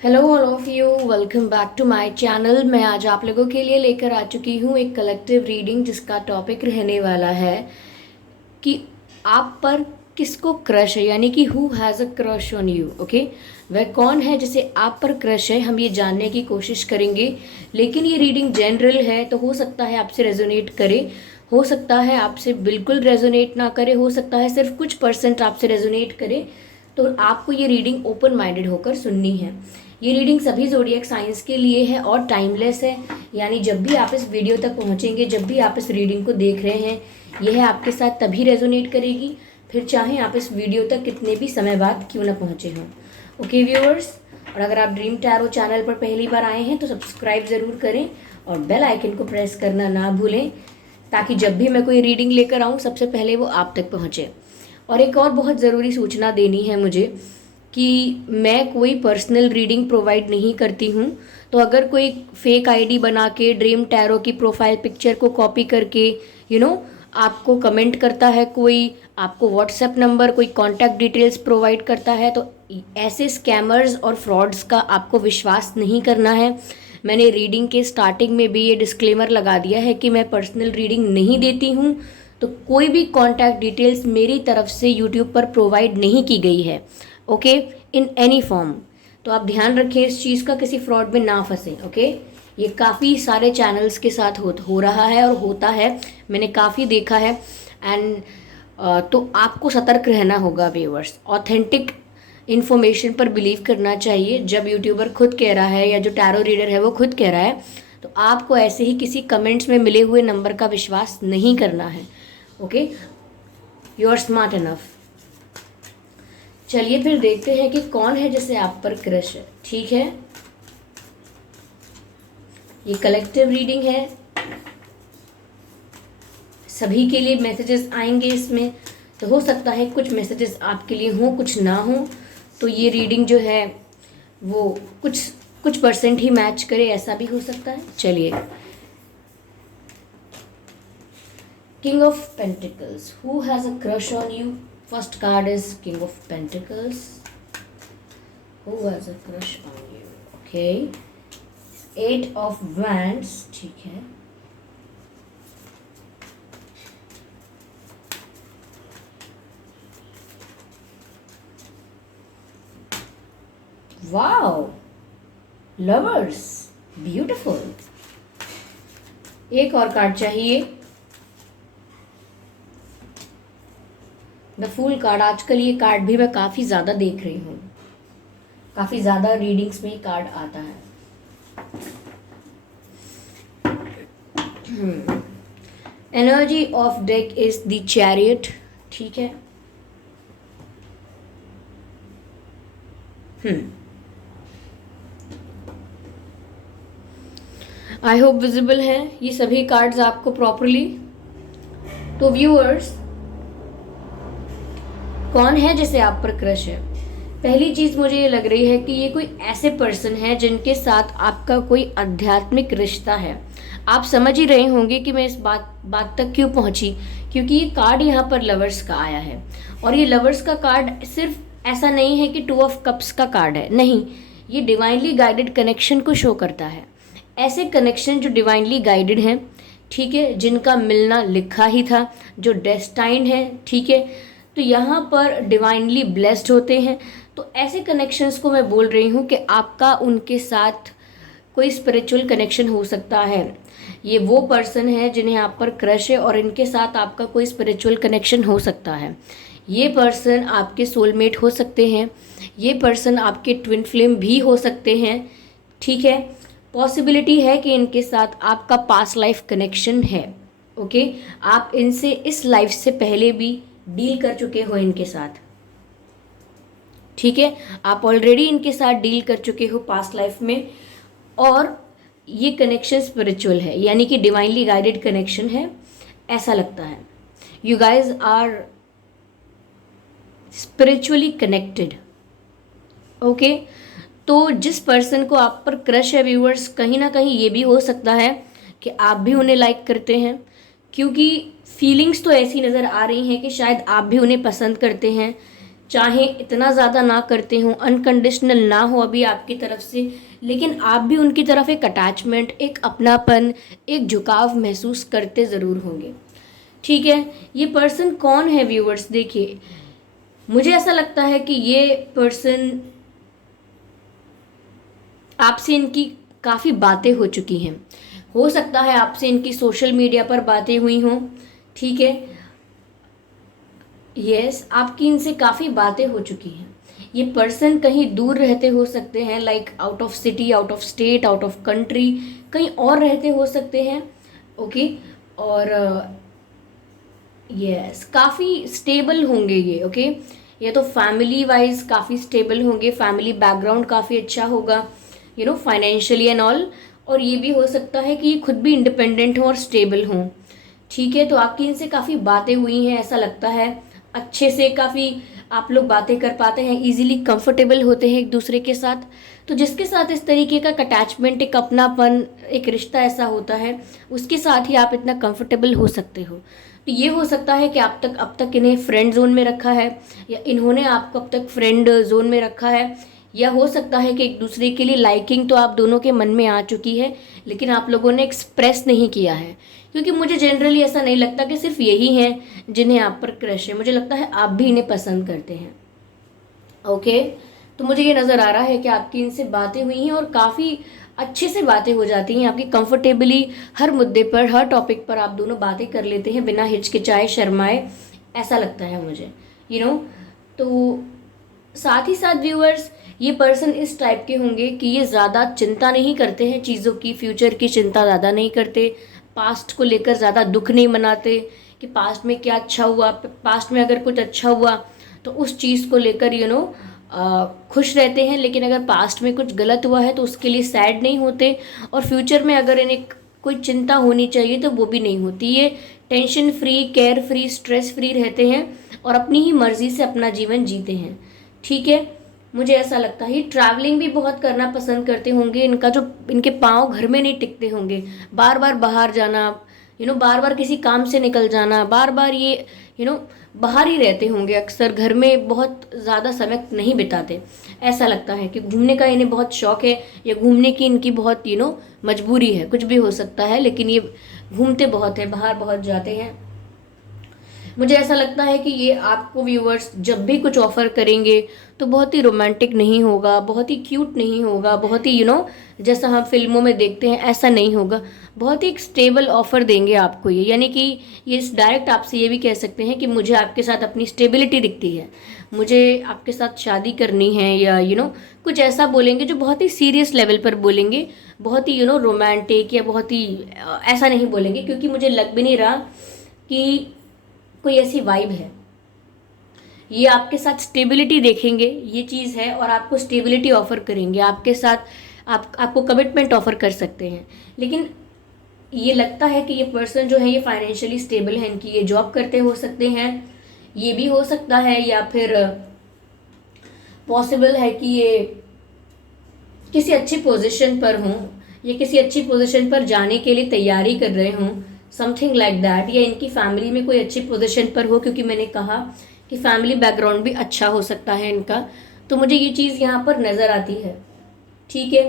Hello all of you, welcome back to my channel. मैं आज आप लोगों के लिए लेकर आ चुकी हूँ एक कलेक्टिव रीडिंग जिसका टॉपिक रहने वाला है कि आप पर किसको क्रश है, यानी कि who has a crush on you. Okay, वह कौन है जिसे आप पर क्रश है, हम ये जानने की कोशिश करेंगे। लेकिन ये रीडिंग जनरल है, तो हो सकता है आपसे रेजोनेट करे, हो सकता है आपसे बिल्कुल रेजोनेट ना करे, हो सकता है सिर्फ कुछ परसेंट आपसे रेजोनेट करे। तो आपको ये रीडिंग ओपन माइंडेड होकर सुननी है। ये रीडिंग सभी ज़ोडिएक साइंस के लिए है और टाइमलेस है, यानी जब भी आप इस वीडियो तक पहुंचेंगे, जब भी आप इस रीडिंग को देख रहे हैं, यह आपके साथ तभी रेजोनेट करेगी, फिर चाहे आप इस वीडियो तक कितने भी समय बाद क्यों ना पहुंचे हों। ओके व्यूअर्स, और अगर आप ड्रीम टैरो चैनल पर पहली बार आए हैं तो सब्सक्राइब ज़रूर करें और बेल आइकन को प्रेस करना ना भूलें, ताकि जब भी मैं कोई रीडिंग लेकर आऊँ सबसे पहले वो आप तक पहुँचे। और एक और बहुत ज़रूरी सूचना देनी है मुझे कि मैं कोई पर्सनल रीडिंग प्रोवाइड नहीं करती हूँ। तो अगर कोई फेक आईडी बना के ड्रीम टैरो की प्रोफाइल पिक्चर को कॉपी करके आपको कमेंट करता है, कोई आपको व्हाट्सएप नंबर, कोई कॉन्टैक्ट डिटेल्स प्रोवाइड करता है, तो ऐसे स्कैमर्स और फ्रॉड्स का आपको विश्वास नहीं करना है। मैंने रीडिंग के स्टार्टिंग में भी ये डिस्क्लेमर लगा दिया है कि मैं पर्सनल रीडिंग नहीं देती हूँ, तो कोई भी कॉन्टैक्ट डिटेल्स मेरी तरफ से यूट्यूब पर प्रोवाइड नहीं की गई है। Okay, in any form. तो आप ध्यान रखें इस चीज़ का, किसी फ्रॉड में ना फंसे। ओके, ये काफ़ी सारे चैनल्स के साथ हो रहा है और होता है, मैंने काफ़ी देखा है। एंड तो आपको सतर्क रहना होगा व्यूअर्स। ऑथेंटिक इन्फॉर्मेशन पर बिलीव करना चाहिए। जब यूट्यूबर खुद कह रहा है या जो टैरो रीडर है वो खुद कह रहा है, तो आपको ऐसे ही किसी कमेंट्स में मिले हुए नंबर का विश्वास नहीं करना है। Okay, you are smart enough. चलिए फिर देखते हैं कि कौन है जिसे आप पर क्रश है। ठीक है, ये कलेक्टिव रीडिंग है, सभी के लिए मैसेजेस आएंगे इसमें। तो हो सकता है कुछ मैसेजेस आपके लिए हों, कुछ ना हो, तो ये रीडिंग जो है वो कुछ कुछ परसेंट ही मैच करे, ऐसा भी हो सकता है। चलिए, king of pentacles, who has a crush on you. First card is king of pentacles, who has a crush on you. Okay, eight of wands, ठीक है। Wow, lovers, beautiful. एक और कार्ड चाहिए, द फूल कार्ड। आजकल ये card भी मैं काफ़ी ज़्यादा देख रही हूँ, काफ़ी ज़्यादा रीडिंग्स में ये कार्ड आता है। Energy of deck is the chariot, ठीक है। आई होप विजिबल है ये सभी कार्ड्स आपको प्रॉपरली। तो व्यूअर्स, कौन है जिसे आप पर क्रश है। पहली चीज मुझे ये लग रही है कि ये कोई ऐसे पर्सन है जिनके साथ आपका कोई आध्यात्मिक रिश्ता है। आप समझ ही रहे होंगे कि मैं इस बात तक क्यों पहुंची, क्योंकि ये कार्ड यहाँ पर लवर्स का आया है। और ये लवर्स का कार्ड सिर्फ ऐसा नहीं है कि 2 ऑफ कप्स का कार्ड है, नहीं, ये डिवाइनली गाइडेड कनेक्शन को शो करता है। ऐसे कनेक्शन जो डिवाइनली गाइडेड हैं, ठीक है, जिनका मिलना लिखा ही था, जो डेस्टाइंड है, ठीक है, तो यहाँ पर डिवाइनली ब्लेस्ड होते हैं। तो ऐसे कनेक्शंस को मैं बोल रही हूँ कि आपका उनके साथ कोई स्पिरिचुअल कनेक्शन हो सकता है। ये वो पर्सन है जिन्हें आप पर क्रश है और इनके साथ आपका कोई स्पिरिचुअल कनेक्शन हो सकता है। ये पर्सन आपके सोलमेट हो सकते हैं, ये पर्सन आपके ट्विन फ्लेम भी हो सकते हैं, ठीक है। पॉसिबिलिटी है कि इनके साथ आपका पास्ट लाइफ कनेक्शन है। ओके, आप इनसे इस लाइफ से पहले भी डील कर चुके हो इनके साथ, ठीक है। आप ऑलरेडी इनके साथ डील कर चुके हो पास्ट लाइफ में, और ये कनेक्शन स्पिरिचुअल है, यानी कि डिवाइनली गाइडेड कनेक्शन है, ऐसा लगता है। You guys are spiritually connected. Okay, तो जिस पर्सन को आप पर क्रश है व्यूअर्स, कहीं ना कहीं ये भी हो सकता है कि आप भी उन्हें लाइक करते हैं, क्योंकि फीलिंग्स तो ऐसी नज़र आ रही हैं कि शायद आप भी उन्हें पसंद करते हैं, चाहे इतना ज़्यादा ना करते हों, अनकंडीशनल ना हो अभी आपकी तरफ से, लेकिन आप भी उनकी तरफ एक अटैचमेंट, एक अपनापन, एक झुकाव महसूस करते ज़रूर होंगे। ठीक है, ये पर्सन कौन है व्यूवर्स? देखिए, मुझे ऐसा लगता है कि ये पर्सन, आपसे इनकी काफ़ी बातें हो चुकी हैं। हो सकता है आपसे इनकी सोशल मीडिया पर बातें हुई हों। ठीक है, यस, आपकी इनसे काफ़ी बातें हो चुकी हैं। ये पर्सन कहीं दूर रहते हो सकते हैं, like out of city, out of state, out of country, कहीं और रहते हो सकते हैं। ओके, और यस, काफ़ी स्टेबल होंगे ये। ओके, ये तो फैमिली वाइज काफ़ी स्टेबल होंगे, फैमिली बैकग्राउंड काफ़ी अच्छा होगा, फाइनेंशियली एंड ऑल। और ये भी हो सकता है कि ये खुद भी इंडिपेंडेंट हों और स्टेबल हों। ठीक है, तो आपकी इनसे काफ़ी बातें हुई हैं, ऐसा लगता है। अच्छे से काफ़ी आप लोग बातें कर पाते हैं, इजीली कंफर्टेबल होते हैं एक दूसरे के साथ। तो जिसके साथ इस तरीके का अटैचमेंट, एक अपनापन, एक रिश्ता ऐसा होता है, उसके साथ ही आप इतना कंफर्टेबल हो सकते हो। तो ये हो सकता है कि आप तक अब तक इन्हें फ्रेंड जोन में रखा है, या इन्होंने आपको अब तक फ्रेंड जोन में रखा है, या हो सकता है कि एक दूसरे के लिए लाइकिंग तो आप दोनों के मन में आ चुकी है, लेकिन आप लोगों ने एक्सप्रेस नहीं किया है। क्योंकि मुझे जनरली ऐसा नहीं लगता कि सिर्फ यही हैं जिन्हें आप पर क्रश है, मुझे लगता है आप भी इन्हें पसंद करते हैं। ओके, तो मुझे ये नज़र आ रहा है कि आपकी इनसे बातें हुई हैं और काफ़ी अच्छे से बातें हो जाती हैं आपकी, कंफर्टेबली हर मुद्दे पर, हर टॉपिक पर आप दोनों बातें कर लेते हैं बिना हिचकिचाए, शर्माए, ऐसा लगता है मुझे, तो साथ ही साथ व्यूअर्स, ये पर्सन इस टाइप के होंगे कि ये ज़्यादा चिंता नहीं करते हैं चीज़ों की, फ्यूचर की चिंता ज़्यादा नहीं करते, पास्ट को लेकर ज़्यादा दुख नहीं मनाते कि पास्ट में क्या अच्छा हुआ, पास्ट में अगर कुछ अच्छा हुआ तो उस चीज़ को लेकर खुश रहते हैं, लेकिन अगर पास्ट में कुछ गलत हुआ है तो उसके लिए सैड नहीं होते, और फ्यूचर में अगर इन्हें कोई चिंता होनी चाहिए तो वो भी नहीं होती। ये tension free, care free, stress free रहते हैं और अपनी ही मर्जी से अपना जीवन जीते हैं। ठीक है, मुझे ऐसा लगता है ट्रैवलिंग भी बहुत करना पसंद करते होंगे, इनके पाँव घर में नहीं टिकते होंगे, बार बार बाहर जाना, बार बार किसी काम से निकल जाना, बार बार ये बाहर ही रहते होंगे, अक्सर घर में बहुत ज़्यादा समय नहीं बिताते। ऐसा लगता है कि घूमने का इन्हें बहुत शौक है, या घूमने की इनकी बहुत मजबूरी है, कुछ भी हो सकता है, लेकिन ये घूमते बहुत है, बाहर बहुत जाते हैं। मुझे ऐसा लगता है कि ये आपको व्यूअर्स जब भी कुछ ऑफर करेंगे तो बहुत ही रोमांटिक नहीं होगा, बहुत ही क्यूट नहीं होगा, बहुत ही जैसा हम फिल्मों में देखते हैं ऐसा नहीं होगा, बहुत ही एक स्टेबल ऑफर देंगे आपको ये, यानी कि ये डायरेक्ट आपसे ये भी कह सकते हैं कि मुझे आपके साथ अपनी स्टेबिलिटी दिखती है, मुझे आपके साथ शादी करनी है, या कुछ ऐसा बोलेंगे जो बहुत ही सीरियस लेवल पर बोलेंगे, बहुत ही रोमांटिक, या बहुत ही ऐसा नहीं बोलेंगे, क्योंकि मुझे लग भी नहीं रहा कि कोई ऐसी वाइब है। ये आपके साथ स्टेबिलिटी देखेंगे, ये चीज़ है, और आपको स्टेबिलिटी ऑफर करेंगे, आपके साथ आपको कमिटमेंट ऑफर कर सकते हैं। लेकिन ये लगता है कि ये पर्सन जो है ये फाइनेंशियली स्टेबल है, इनकी ये जॉब करते हो सकते हैं, ये भी हो सकता है, या फिर पॉसिबल है कि ये किसी अच्छी पोजीशन पर हों, या किसी अच्छी पोजीशन पर जाने के लिए तैयारी कर रहे हों, समथिंग लाइक दैट, या इनकी फैमिली में कोई अच्छी पोजीशन पर हो, क्योंकि मैंने कहा कि फैमिली बैकग्राउंड भी अच्छा हो सकता है इनका, तो मुझे ये चीज़ यहाँ पर नज़र आती है। ठीक है,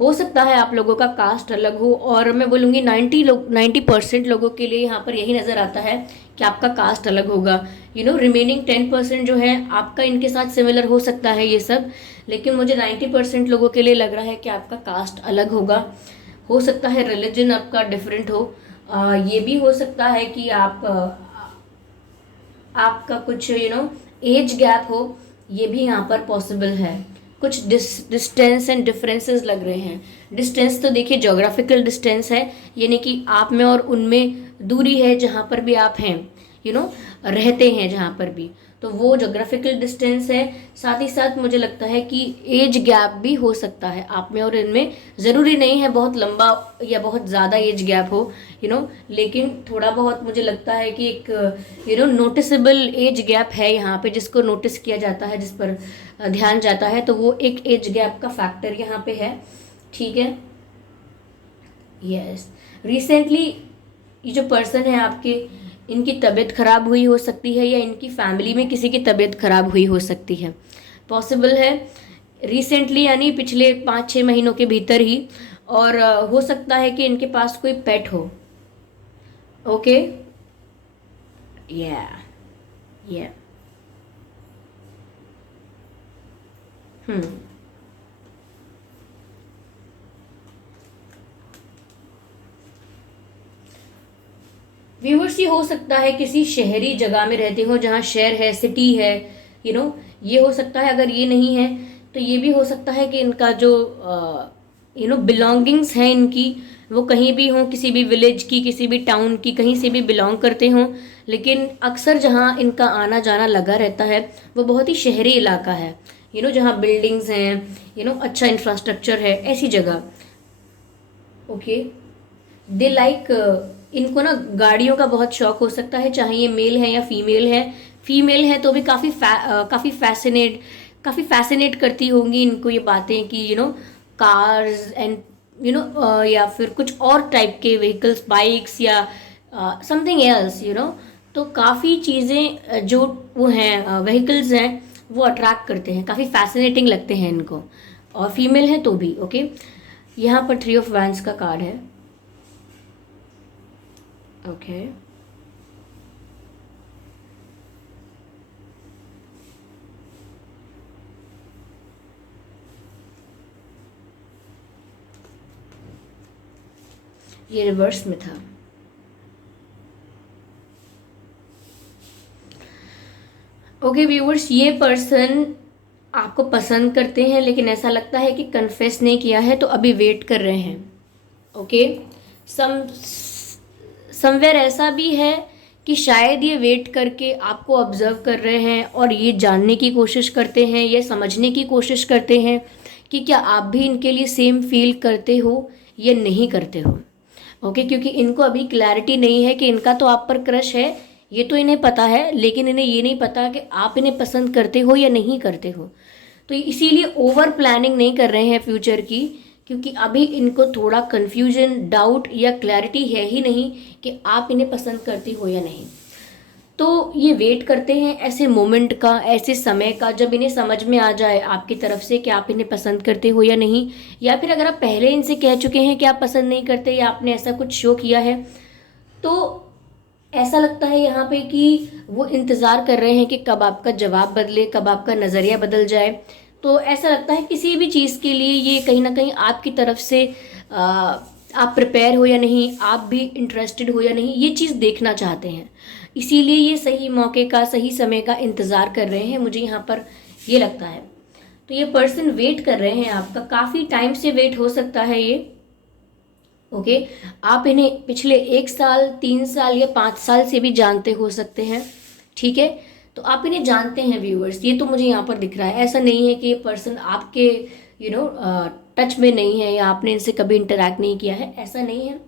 हो सकता है आप लोगों का कास्ट अलग हो, और मैं बोलूँगी 90% लोगों के लिए यहाँ पर यही नज़र आता है कि आपका कास्ट अलग होगा। रिमेनिंग 10% जो है आपका इनके साथ सिमिलर हो सकता है ये सब, लेकिन मुझे 90% लोगों के लिए लग रहा है कि आपका कास्ट अलग होगा। हो सकता है रिलीजन आपका डिफरेंट हो, ये भी हो सकता है कि आपका कुछ एज गैप हो, ये भी यहाँ पर पॉसिबल है। कुछ डिस्टेंस एंड डिफरेंसेस लग रहे हैं। डिस्टेंस तो देखिए ज्योग्राफिकल डिस्टेंस है, यानी कि आप में और उनमें दूरी है, जहाँ पर भी आप हैं, रहते हैं जहाँ पर भी, तो वो ज्योग्राफिकल डिस्टेंस है। साथ ही साथ मुझे लगता है कि एज गैप भी हो सकता है आप में और इनमें, ज़रूरी नहीं है बहुत लंबा या बहुत ज़्यादा एज गैप हो, लेकिन थोड़ा बहुत मुझे लगता है कि एक नोटिसेबल एज गैप है यहाँ पे, जिसको नोटिस किया जाता है, जिस पर ध्यान जाता है, तो वो एक एज गैप का फैक्टर यहाँ पे है। ठीक है, यस, रिसेंटली ये जो पर्सन है आपके, इनकी तबीयत ख़राब हुई हो सकती है या इनकी फैमिली में किसी की तबीयत ख़राब हुई हो सकती है। पॉसिबल है रिसेंटली, यानी पिछले 5-6 महीनों के भीतर ही। और हो सकता है कि इनके पास कोई पेट हो। ओके, या या हम्म व्यूवर्स, ये हो सकता है किसी शहरी जगह में रहते हो, जहाँ शहर है, सिटी है, यू नो ये हो सकता है। अगर ये नहीं है तो ये भी हो सकता है कि इनका जो बिलोंगिंग्स हैं इनकी, वो कहीं भी हों, किसी भी विलेज की, किसी भी टाउन की, कहीं से भी बिलोंग करते हों, लेकिन अक्सर जहाँ इनका आना जाना लगा रहता है वो बहुत ही शहरी इलाका है, जहाँ बिल्डिंग्स हैं, अच्छा इंफ्रास्ट्रक्चर है, ऐसी जगह। ओके, दे लाइक, इनको ना गाड़ियों का बहुत शौक हो सकता है, चाहे ये मेल है या फीमेल है। फीमेल है तो भी काफ़ी फैसिनेट करती होंगी इनको ये बातें कि कार्स एंड या फिर कुछ और टाइप के व्हीकल्स, बाइक्स या समथिंग एल्स, तो काफ़ी चीज़ें जो वो हैं, व्हीकल्स हैं, वो अट्रैक्ट करते हैं, काफ़ी फैसिनेटिंग लगते हैं इनको। और फीमेल है तो भी। ओके, यहाँ पर 3 ऑफ वैंड्स का कार्ड है। ओके, ये रिवर्स में था। ओके व्यूअर्स, ये पर्सन आपको पसंद करते हैं, लेकिन ऐसा लगता है कि कन्फेस नहीं किया है, तो अभी वेट कर रहे हैं। ओके, सम समवेयर ऐसा भी है कि शायद ये वेट करके आपको ऑब्जर्व कर रहे हैं और ये जानने की कोशिश करते हैं, ये समझने की कोशिश करते हैं कि क्या आप भी इनके लिए सेम फील करते हो या नहीं करते हो। ओके, क्योंकि इनको अभी क्लैरिटी नहीं है कि इनका तो आप पर क्रश है, ये तो इन्हें पता है, लेकिन इन्हें ये नहीं पता कि आप इन्हें पसंद करते हो या नहीं करते हो। तो इसीलिए ओवर प्लानिंग नहीं कर रहे हैं फ्यूचर की, क्योंकि अभी इनको थोड़ा कन्फ्यूजन, डाउट या क्लैरिटी है ही नहीं कि आप इन्हें पसंद करती हो या नहीं। तो ये वेट करते हैं ऐसे मोमेंट का, ऐसे समय का, जब इन्हें समझ में आ जाए आपकी तरफ से कि आप इन्हें पसंद करते हो या नहीं, या फिर अगर आप पहले इनसे कह चुके हैं कि आप पसंद नहीं करते या आपने ऐसा कुछ शो किया है, तो ऐसा लगता है यहाँ पे कि वो इंतज़ार कर रहे हैं कि कब आपका जवाब बदले, कब आपका नज़रिया बदल जाए। तो ऐसा लगता है किसी भी चीज़ के लिए ये कहीं ना कहीं आपकी तरफ से आप प्रिपेयर हो या नहीं, आप भी इंटरेस्टेड हो या नहीं, ये चीज़ देखना चाहते हैं। इसीलिए ये सही मौके का, सही समय का इंतज़ार कर रहे हैं, मुझे यहाँ पर ये लगता है। तो ये पर्सन वेट कर रहे हैं आपका, काफ़ी टाइम से वेट हो सकता है ये। ओके, आप इन्हें पिछले 1 साल, 3 साल या 5 साल से भी जानते हो सकते हैं। ठीक है, तो आप इन्हें जानते हैं व्यूअर्स, ये तो मुझे यहाँ पर दिख रहा है। ऐसा नहीं है कि ये पर्सन आपके टच में नहीं है या आपने इनसे कभी इंटरेक्ट नहीं किया है, ऐसा नहीं है।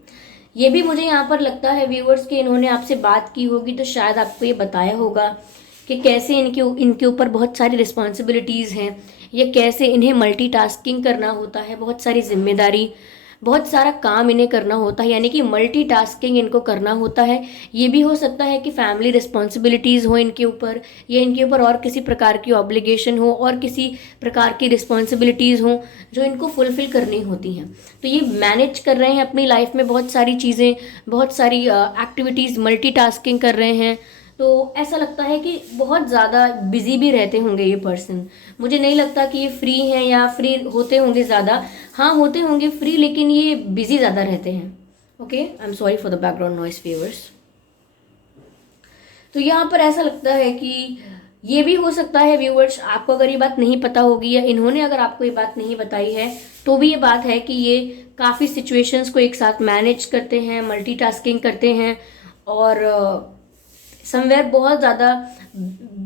ये भी मुझे यहाँ पर लगता है व्यूअर्स कि इन्होंने आपसे बात की होगी तो शायद आपको ये बताया होगा कि कैसे इनके ऊपर बहुत सारी रिस्पॉन्सिबिलिटीज़ हैं, या कैसे इन्हें मल्टीटास्किंग करना होता है, बहुत सारी जिम्मेदारी, बहुत सारा काम इन्हें करना होता है, यानी कि मल्टीटास्किंग इनको करना होता है। ये भी हो सकता है कि फैमिली रिस्पॉन्सिबिलिटीज़ हो इनके ऊपर, या इनके ऊपर और किसी प्रकार की ऑब्लिगेशन हो, और किसी प्रकार की रिस्पॉन्सिबिलिटीज़ हो जो इनको फुलफ़िल करनी होती हैं। तो ये मैनेज कर रहे हैं अपनी लाइफ में बहुत सारी चीज़ें, बहुत सारी एक्टिविटीज़, मल्टीटास्किंग कर रहे हैं। तो ऐसा लगता है कि बहुत ज़्यादा बिजी भी रहते होंगे ये पर्सन। मुझे नहीं लगता कि ये फ्री हैं या फ्री होते होंगे ज़्यादा। हाँ, होते होंगे फ्री, लेकिन ये बिजी ज़्यादा रहते हैं। Okay, I am sorry for the background noise viewers. तो यहाँ पर ऐसा लगता है कि ये भी हो सकता है व्यूअर्स, आपको अगर ये बात नहीं पता होगी या इन्होंने अगर आपको ये बात नहीं बताई है, तो भी ये बात है कि ये काफ़ी सिचुएशंस को एक साथ मैनेज करते हैं, मल्टीटास्किंग करते हैं, और समवेयर बहुत ज़्यादा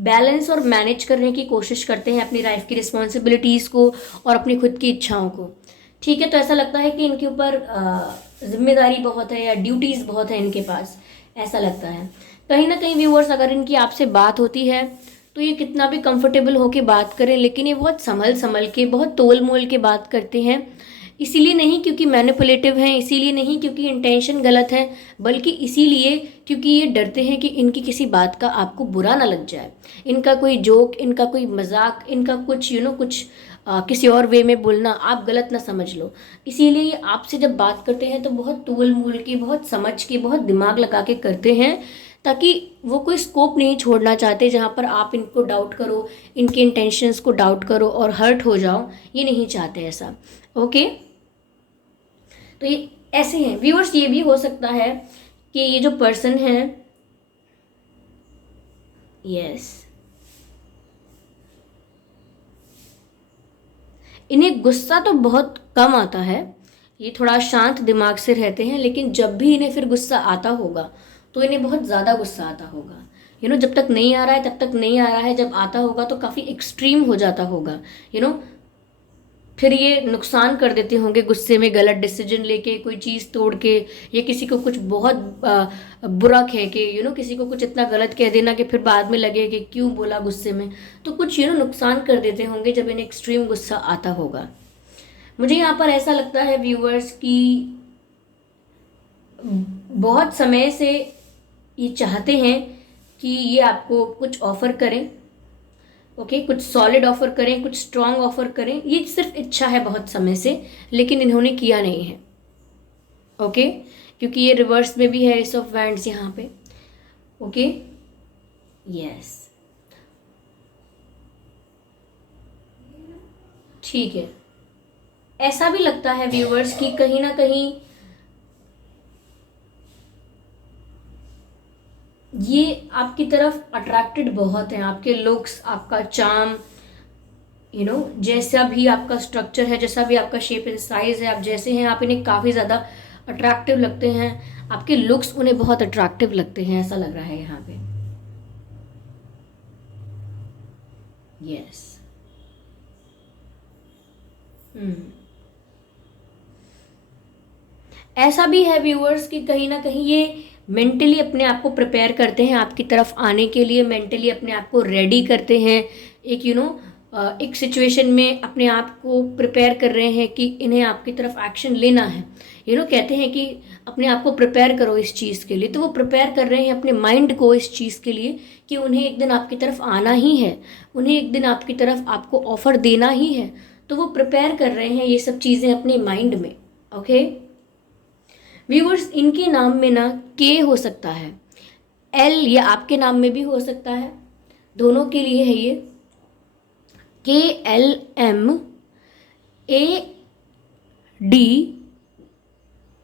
बैलेंस और मैनेज करने की कोशिश करते हैं अपनी लाइफ की रिस्पॉन्सिबिलिटीज़ को और अपनी खुद की इच्छाओं को। ठीक है, तो ऐसा लगता है कि इनके ऊपर जिम्मेदारी बहुत है या ड्यूटीज़ बहुत है इनके पास, ऐसा लगता है। कहीं ना कहीं व्यूअर्स, अगर इनकी आपसे बात होती है तो ये कितना भी कंफर्टेबल होके बात करें, लेकिन ये बहुत संभल संभल के, बहुत तोल मोल के बात करते हैं। इसीलिए नहीं क्योंकि मैनिपुलेटिव हैं, इसीलिए नहीं क्योंकि इंटेंशन गलत है, बल्कि इसीलिए क्योंकि ये डरते हैं कि इनकी किसी बात का आपको बुरा ना लग जाए, इनका कोई जोक, इनका कोई मजाक, इनका कुछ कुछ किसी और वे में बोलना आप गलत ना समझ लो। इसीलिए ये आपसे जब बात करते हैं तो बहुत तूल मूल की, बहुत समझ के, बहुत दिमाग लगा के करते हैं, ताकि वो कोई स्कोप नहीं छोड़ना चाहते जहाँ पर आप इनको डाउट करो, इनके इंटेंशंस को डाउट करो और हर्ट हो जाओ, ये नहीं चाहते ऐसा। ओके, तो ये ऐसे हैं व्यूअर्स। ये भी हो सकता है कि ये जो पर्सन है, यस, इन्हें गुस्सा तो बहुत कम आता है, ये थोड़ा शांत दिमाग से रहते हैं, लेकिन जब भी इन्हें फिर गुस्सा आता होगा तो इन्हें बहुत ज़्यादा गुस्सा आता होगा। जब तक नहीं आ रहा है तब तक नहीं आ रहा है, जब आता होगा तो काफ़ी एक्सट्रीम हो जाता होगा। फिर ये नुकसान कर देते होंगे गुस्से में, गलत डिसीजन लेके, कोई चीज़ तोड़ के, या किसी को कुछ बहुत बुरा कह के, किसी को कुछ इतना गलत कह देना कि फिर बाद में लगे कि क्यों बोला गुस्से में, तो कुछ नुकसान कर देते होंगे जब इन्हें एक्सट्रीम गुस्सा आता होगा। मुझे यहाँ पर ऐसा लगता है व्यूअर्स कि बहुत समय से ये चाहते हैं कि ये आपको कुछ ऑफर करें, ओके, कुछ सॉलिड ऑफर करें, कुछ स्ट्रांग ऑफर करें, ये सिर्फ इच्छा है बहुत समय से, लेकिन इन्होंने किया नहीं है। ओके, क्योंकि ये रिवर्स में भी है एस ऑफ वैंड्स यहाँ पे। ओके, यस, ठीक है। ऐसा भी लगता है व्यूअर्स कि कहीं ना कहीं ये आपकी तरफ अट्रैक्टेड बहुत हैं, आपके लुक्स, आपका चार्म, जैसा भी आपका स्ट्रक्चर है, जैसा भी आपका शेप एंड साइज है, आप जैसे हैं, आप इन्हें काफ़ी ज़्यादा अट्रैक्टिव लगते हैं, आपके लुक्स उन्हें बहुत अट्रैक्टिव लगते हैं, ऐसा लग रहा है यहाँ पे। यस, ऐसा भी है व्यूअर्स कि कहीं ना कहीं ये मेंटली अपने आप को प्रिपेयर करते हैं आपकी तरफ आने के लिए, मेंटली अपने आप को रेडी करते हैं, एक एक सिचुएशन में अपने आप को प्रिपेयर कर रहे हैं कि इन्हें आपकी तरफ एक्शन लेना है। कहते हैं कि अपने आप को प्रिपेयर करो इस चीज़ के लिए, तो वो प्रिपेयर कर रहे हैं अपने माइंड को इस चीज़ के लिए कि उन्हें एक दिन आपकी तरफ आना ही है, उन्हें एक दिन आपकी तरफ आपको ऑफर देना ही है, तो वो प्रिपेयर कर रहे हैं ये सब चीज़ें अपने माइंड में। ओके व्यूअर्स, इनके नाम में ना के हो सकता है, एल या आपके नाम में भी हो सकता है, दोनों के लिए है ये। KLMAD,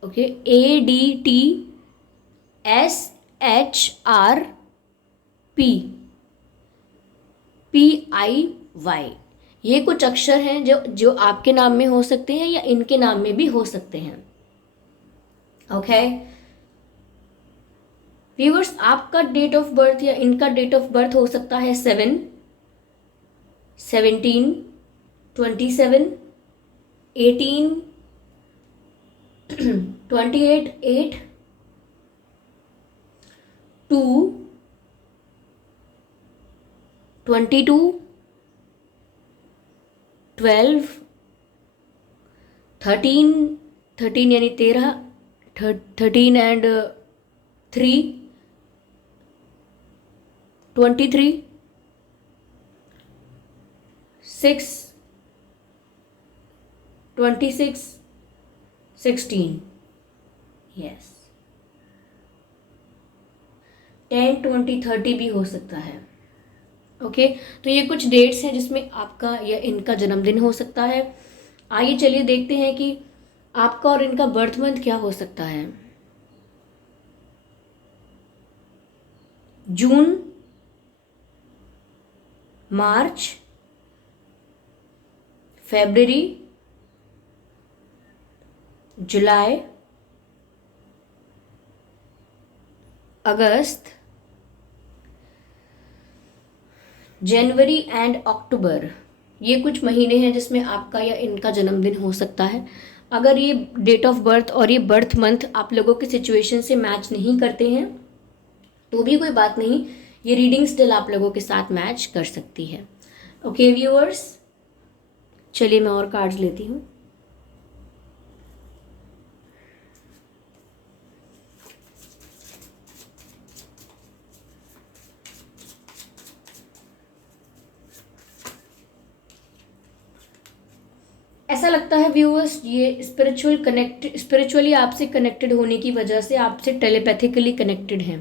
ओके, ADTSHRPPIY, ये कुछ अक्षर हैं जो आपके नाम में हो सकते हैं या इनके नाम में भी हो सकते हैं। ओके व्यूअर्स, आपका डेट ऑफ बर्थ या इनका डेट ऑफ बर्थ हो सकता है 7, 17, 27, 18, 28, 8, 2, 22, 12, 13 यानी 13, 13 एंड 3, 23, 6, 26, 16, यस, 10, 20, 30 भी हो सकता है। ओके तो ये कुछ डेट्स हैं जिसमें आपका या इनका जन्मदिन हो सकता है। आइए चलिए देखते हैं कि आपका और इनका बर्थ मंथ क्या हो सकता है। जून, मार्च, फरवरी, जुलाई, अगस्त, जनवरी एंड अक्टूबर, ये कुछ महीने हैं जिसमें आपका या इनका जन्मदिन हो सकता है। अगर ये डेट ऑफ बर्थ और ये बर्थ मंथ आप लोगों की सिचुएशन से मैच नहीं करते हैं तो भी कोई बात नहीं, ये रीडिंग स्टिल आप लोगों के साथ मैच कर सकती है। ओके व्यूअर्स, चलिए मैं और कार्ड्स लेती हूँ। ऐसा लगता है व्यूअर्स, ये स्पिरिचुअली आपसे कनेक्टेड होने की वजह से आपसे टेलीपैथिकली कनेक्टेड हैं।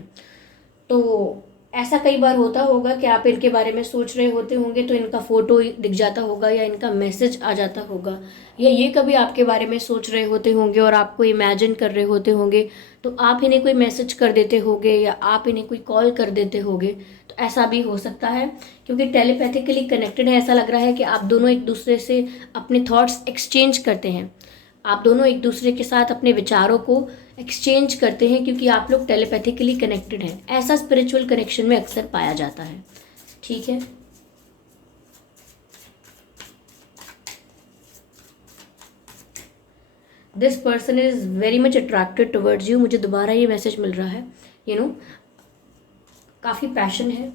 तो ऐसा कई बार होता होगा कि आप इनके बारे में सोच रहे होते होंगे तो इनका फ़ोटो दिख जाता होगा या इनका मैसेज आ जाता होगा, या ये कभी आपके बारे में सोच रहे होते होंगे और आपको इमेजिन कर रहे होते होंगे, तो आप इन्हें कोई मैसेज कर देते होंगे या आप इन्हें कोई कॉल कर देते होंगे। तो ऐसा भी हो सकता है, क्योंकि टेलीपैथिकली कनेक्टेड है। ऐसा लग रहा है कि आप दोनों एक दूसरे से अपने थॉट्स एक्सचेंज करते हैं, आप दोनों एक दूसरे के साथ अपने विचारों को एक्सचेंज करते हैं, क्योंकि आप लोग टेलीपैथिकली कनेक्टेड हैं। ऐसा स्पिरिचुअल कनेक्शन में अक्सर पाया जाता है। ठीक है, this person is very much attracted towards you. मुझे दोबारा ये मैसेज मिल रहा है, काफ़ी पैशन है,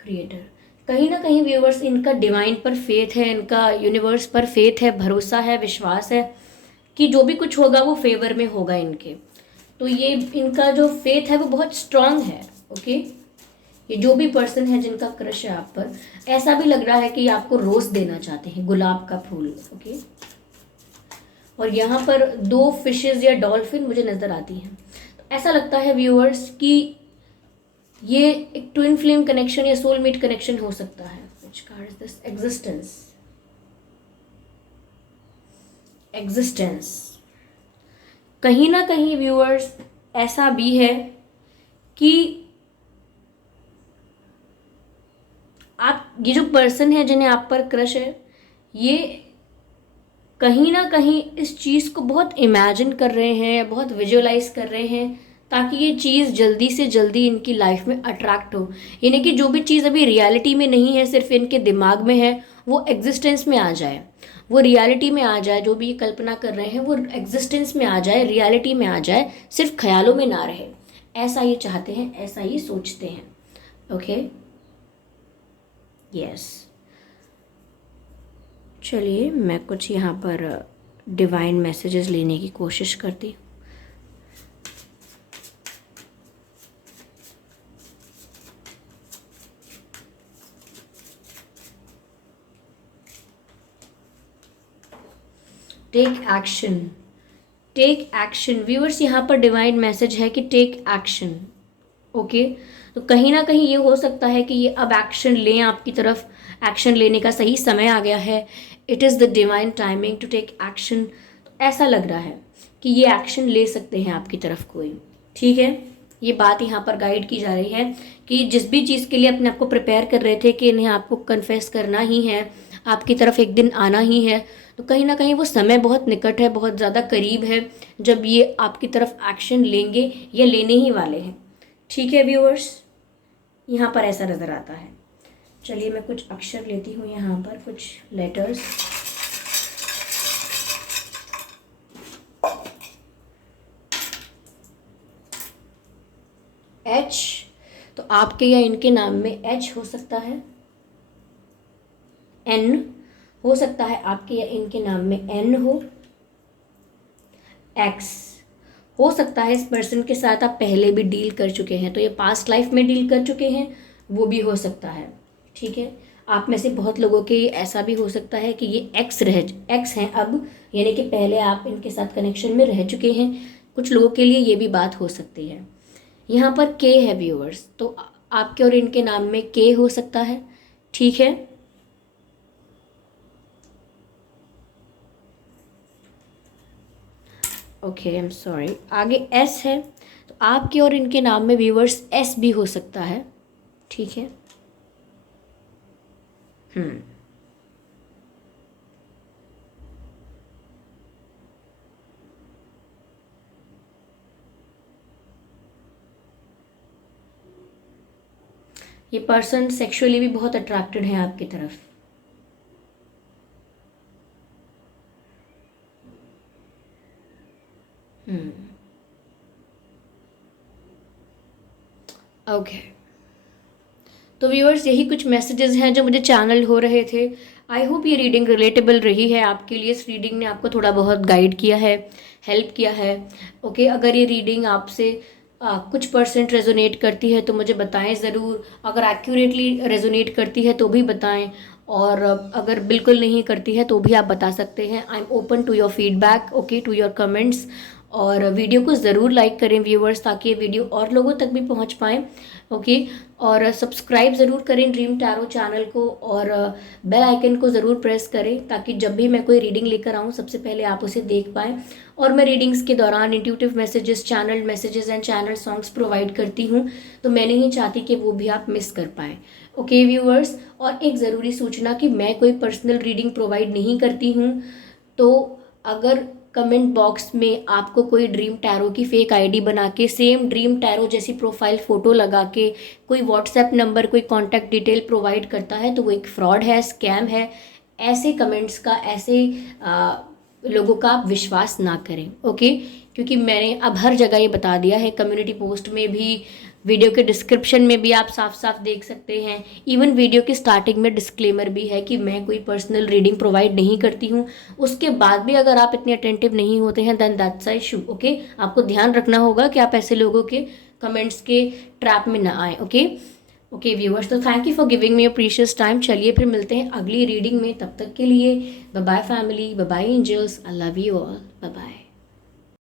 क्रिएटर। कहीं ना कहीं व्यूअर्स, इनका डिवाइन पर फेथ है, इनका यूनिवर्स पर फेथ है, भरोसा है, विश्वास है कि जो भी कुछ होगा वो फेवर में होगा इनके। तो ये इनका जो फेथ है वो बहुत स्ट्रांग है। ओके, ये जो भी पर्सन है जिनका क्रश है आप पर, ऐसा भी लग रहा है कि आपको रोज देना चाहते हैं, गुलाब का फूल। ओके, और यहाँ पर 2 फिशेज या डॉल्फिन मुझे नजर आती हैं। तो ऐसा लगता है व्यूअर्स कि ये एक ट्विन फ्लेम कनेक्शन या सोलमेट कनेक्शन हो सकता है। Which card is this? Existence. कहीं ना कहीं व्यूअर्स ऐसा भी है कि ये जो पर्सन है जिन्हें आप पर क्रश है, ये कहीं ना कहीं इस चीज़ को बहुत इमेजिन कर रहे हैं या बहुत विजुअलाइज कर रहे हैं, ताकि ये चीज़ जल्दी से जल्दी इनकी लाइफ में अट्रैक्ट हो। यानी कि जो भी चीज़ अभी रियलिटी में नहीं है, सिर्फ इनके दिमाग में है, वो एग्जिस्टेंस में आ जाए, वो रियलिटी में आ जाए। जो भी ये कल्पना कर रहे हैं वो एग्जिस्टेंस में आ जाए, रियलिटी में आ जाए, सिर्फ ख्यालों में ना रहे। ऐसा ये चाहते हैं, ऐसा ये सोचते हैं। Okay, yes. चलिए मैं कुछ यहाँ पर डिवाइन मैसेजेस लेने की कोशिश करती हूँ। Take action, take action. Viewers, यहाँ पर डिवाइन मैसेज है कि टेक एक्शन। ओके, तो कहीं ना कहीं ये हो सकता है कि ये अब एक्शन लें आपकी तरफ। एक्शन लेने का सही समय आ गया है। It is the divine timing to take action. तो ऐसा लग रहा है कि ये एक्शन ले सकते हैं आपकी तरफ कोई। ठीक है, ये बात यहाँ पर गाइड की जा रही है कि जिस भी चीज़ के लिए अपने आप को प्रिपेयर कर रहे थे कि इन्हें आपको कन्फेस करना ही है, आपकी तरफ एक दिन आना ही है, तो कहीं ना कहीं वो समय बहुत निकट है, बहुत ज़्यादा करीब है जब ये आपकी तरफ एक्शन लेंगे या लेने ही वाले हैं। ठीक है व्यूअर्स, यहाँ पर ऐसा नज़र आता है। चलिए मैं कुछ अक्षर लेती हूँ, यहाँ पर कुछ लेटर्स। एच, तो आपके या इनके नाम में एच हो सकता है। एन हो सकता है आपके या इनके नाम में एन हो। एक्स हो सकता है इस पर्सन के साथ आप पहले भी डील कर चुके हैं, तो ये पास्ट लाइफ में डील कर चुके हैं, वो भी हो सकता है। ठीक है, आप में से बहुत लोगों के ऐसा भी हो सकता है कि ये एक्स हैं अब, यानी कि पहले आप इनके साथ कनेक्शन में रह चुके हैं। कुछ लोगों के लिए ये भी बात हो सकती है। यहाँ पर के है व्यूअर्स, तो आपके और इनके नाम में के हो सकता है। ठीक है, ओके, आई एम सॉरी। आगे एस है, तो आपके और इनके नाम में व्यूअर्स एस भी हो सकता है। ठीक है, ये पर्सन सेक्सुअली भी बहुत अट्रैक्टेड है आपकी तरफ। ओके, तो व्यूअर्स यही कुछ मैसेजेस हैं जो मुझे चैनल हो रहे थे। आई होप ये रीडिंग रिलेटेबल रही है आपके लिए। इस रीडिंग ने आपको थोड़ा बहुत गाइड किया है, हेल्प किया है। ओके, अगर ये रीडिंग आपसे कुछ परसेंट रेजोनेट करती है तो मुझे बताएं ज़रूर। अगर एक्यूरेटली रेजोनेट करती है तो भी बताएं। और अगर बिल्कुल नहीं करती है तो भी आप बता सकते हैं। I am open to your feedback, okay, to your comments. और वीडियो को ज़रूर लाइक करें व्यूअर्स, ताकि ये वीडियो और लोगों तक भी पहुंच पाए, ओके। और सब्सक्राइब ज़रूर करें ड्रीम टैरो चैनल को, और बेल आइकन को ज़रूर प्रेस करें, ताकि जब भी मैं कोई रीडिंग लेकर आऊँ सबसे पहले आप उसे देख पाएँ। और मैं रीडिंग्स के दौरान intuitive messages, channel messages and channel songs provide करती हूँ, तो मैं नहीं चाहती कि वो भी आप मिस कर पाएँ, ओके व्यूअर्स। और एक ज़रूरी सूचना कि मैं कोई पर्सनल रीडिंग प्रोवाइड नहीं करती हूँ, तो अगर कमेंट बॉक्स में आपको कोई ड्रीम टैरो की फेक आईडी बना के सेम ड्रीम टैरो जैसी प्रोफाइल फ़ोटो लगा के कोई व्हाट्सएप नंबर, कोई कॉन्टैक्ट डिटेल प्रोवाइड करता है, तो वो एक फ्रॉड है, स्कैम है। ऐसे कमेंट्स का, ऐसे लोगों का आप विश्वास ना करें, ओके। क्योंकि मैंने अब हर जगह ये बता दिया है, कम्युनिटी पोस्ट में भी, वीडियो के डिस्क्रिप्शन में भी आप साफ साफ देख सकते हैं। इवन वीडियो की स्टार्टिंग में डिस्क्लेमर भी है कि मैं कोई पर्सनल रीडिंग प्रोवाइड नहीं करती हूँ। उसके बाद भी अगर आप इतने अटेंटिव नहीं होते हैं, then that's a issue, okay. आपको ध्यान रखना होगा कि आप ऐसे लोगों के कमेंट्स के ट्रैप में ना आए, ओके। ओके व्यूअर्स, तो thank you for giving me your precious time. चलिए फिर मिलते हैं अगली रीडिंग में, तब तक के लिए bye bye family, bye bye angels, I love you all, bye bye.